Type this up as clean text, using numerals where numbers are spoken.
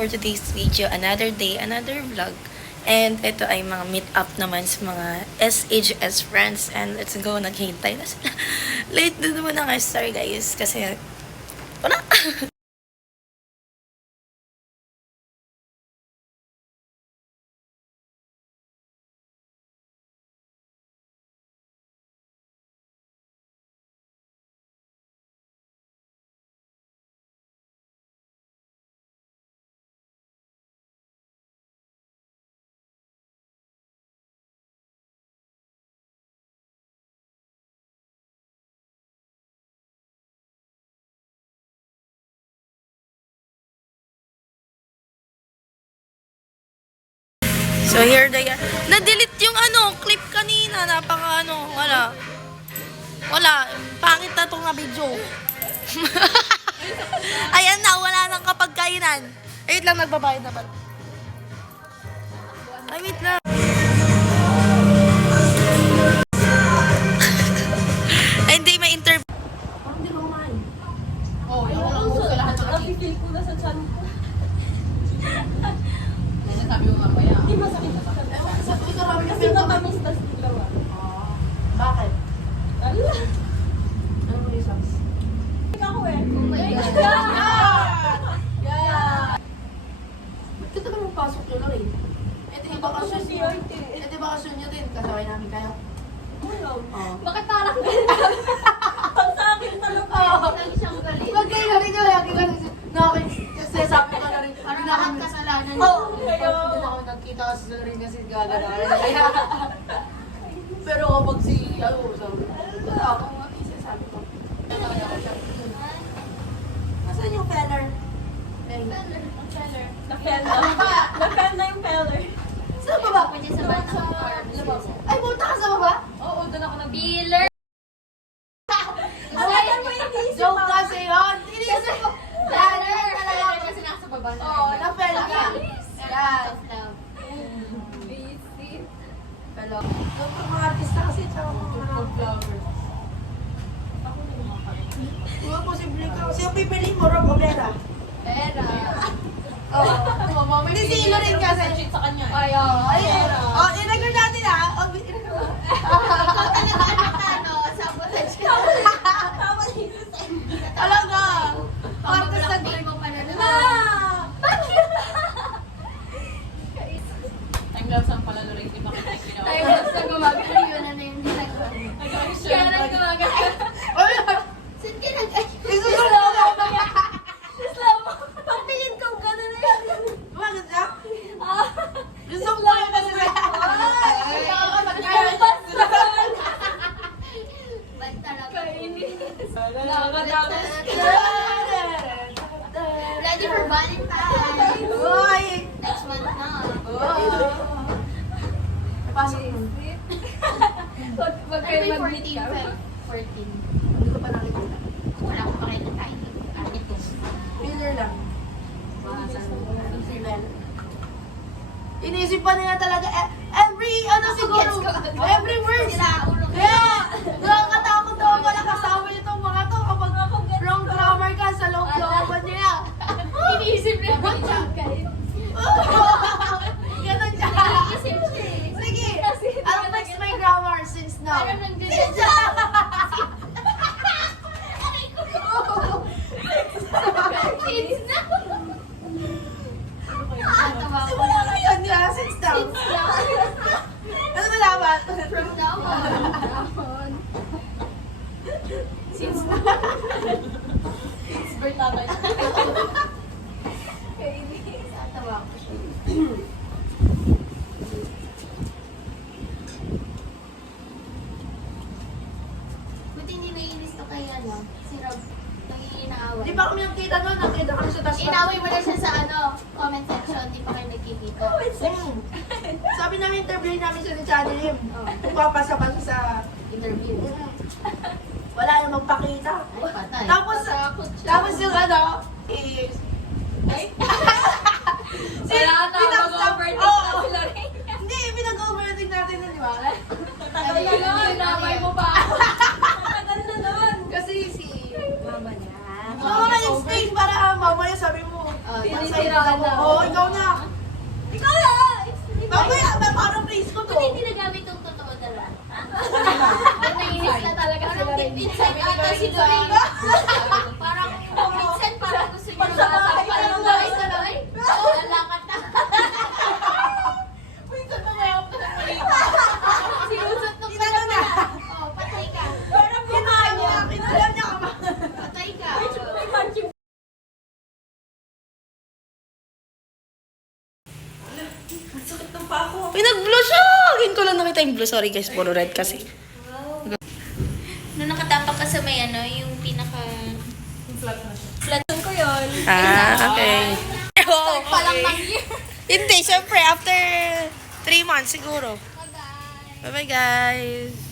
For today's video, another day, another vlog. And ito ay mga meet up naman sa mga SHS friends. And let's go, naghihintay na sila. Late na naman ang star guys kasi wala. So here they are. Na-delete yung clip kanina. Napaka wala. Wala. Pangit na itong na-video. Ayan na, wala nang kapagkainan. Wait lang, nagbabayad na pala. Ay, wait lang. Ay, hindi, may interview. Parang hindi ko kumain. Oo, yung lang mo sa lahat ng Napipil ko na sa chan ko. sabi mo mamaya. Hindi masakit na sakit. Kasi nakamis na sa dalawa. Bakit? Ano? Ano mo yung socks? Ako eh. Oh my God. Yeah! Ba't ka naman magpasok nyo lang eh? Ito yung bakasyon nyo. Ito yung bakasyon nyo din. Kasabay namin kayo. Bakit parang ganyan? Pag sa akin talaga. Lagi siyang galing. Huwag kayo galing nyo. Lagi galing. Kasi sabi ko na rin. Parang lahat kasalanan nyo. Doon ako nagkita kasi sa rin kasi gaganahan. Pero kapag si, sabi ko, wala akong sabi ko. Nasaan yung feller? Feller. Na-fel na yung feller. Saan baba? Pwede sa bata. Ay, punta ka sa baba? Oo, doon ako nag-feeler. Joke kasi yun. Inisip ko. Feller talaga. Kasi nasa baba na. Oo, na-feller ka. Yan. Pero, yung mga artista kasi, tsaka mga vloggers. Mga posible ka. Sino pipili mo, Rob Obrera? Pera. Oo. Hindi sino rin kasi. Sa kanya. Ay, i-record natin ah. Sabotage ka. Talaga. Artista din. Time-lapse ang pala, Lorraine. Di ba kita yung ginawa? Time-lapse na gumagano yun na yung ginagawa. Kaya lang gumagano. Saan ka Isusunod ako. Pagtingin ko gano'n na yun. Bakit siya? Gusto ko yun kasi sa... Ba't talaga? Ready for Valentine's. Uy! Next month na. Pasok mo. Wag kayo mag-meet ka. 14. Hindi ko pa nakikita. Wala ko pa kayo nakain. Ito. Filler lang. Inisip pa nila talaga, every, siguro, every word. Kaya, nakakatakot daw pala kasama itong mga to kapag wrong grammar ka sa loob-looban nila. Iniisip niya ba siya kayo? Ganun siya. Iniisip siya eh. Sige, I'll fix my grammar since now. Parang nandun Since siya. Kids na. Nakatawa ko. Simula ngayon niya, since now. Kids na. Ano malaman? From now on. Since birth natin. Nakatawa ko siya. Buti hindi naiinis to kay si Rob. Nanginginaway. Di pa kami nagkita noon, nakita kami sa tasman. Inaway mo na siya sa comment section. Di pa kayo nagkikita. Sabi namin, interview namin siya ni Channel Lim. Kung papasa pa siya sa... Interview. Wala na magpakita. Ay, patay. Tapos yung is... Wala na, mag-overtake na si Lorraine. Hindi, pinag-overtake natin na, di ba? Tagal na nun, namay mo pa ako. Tagal na nun. Kasi si... Mama niya. Oo, explain para mamaya sabi mo. Sinisira na. Oo, ikaw na. Ikaw na! Mamaya, parang place ko to. Ba't hindi nagamit yung totoo dala? Nainis na talaga sila rin. Inside ata si Lorraine. Parang, minsan parang gusto niyo masasampal ng guys. Lalakad na. Minsan na kaya ako na Sinusuntok ka na pala. Oh, patay ka. Parang kinaya. Kinalam niya ka ba? Patay ka. Ang sakit ng pako. Pinag-blue siya! Again ko lang nakita yung blue. Sorry guys, puro red kasi. Nung nakatapak ka sa may ano, yung pinaka... Flat na siya. Flaton ko yun. Okay. Oh, Palang okay. ng year. Hindi, syempre, after 3 months siguro. Bye-bye. Bye-bye guys!